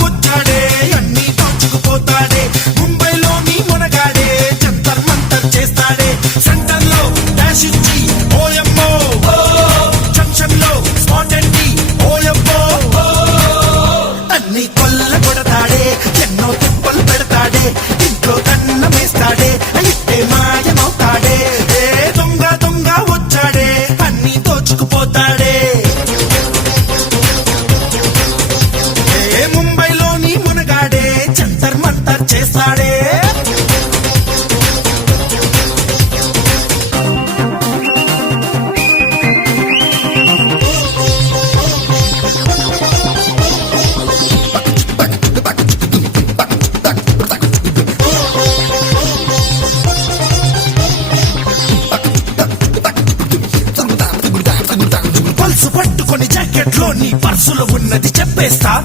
వచ్చాడే అన్ని దోచుకుపోతాడే ముంబైలోని మునగాడే జంతర్ మంతర్ చేస్తాడే సెంటర్ లో డాష్ ఇచ్చి ఓయమ్మో జంక్షన్ లో స్పాట్ అండి ఓయమ్మో అన్ని కొల్ల కొడతాడే ఎన్నో తుప్పలు పెడతాడే ఇంట్లో కన్న వేస్తాడే ఇట్టే మాయమవుతాడే ఏ దొంగ దొంగ వచ్చాడే అన్ని దోచుకుపోతాడే ముంబైలోని మునగాడే జంతర్ మంతర్ చేస్తాడే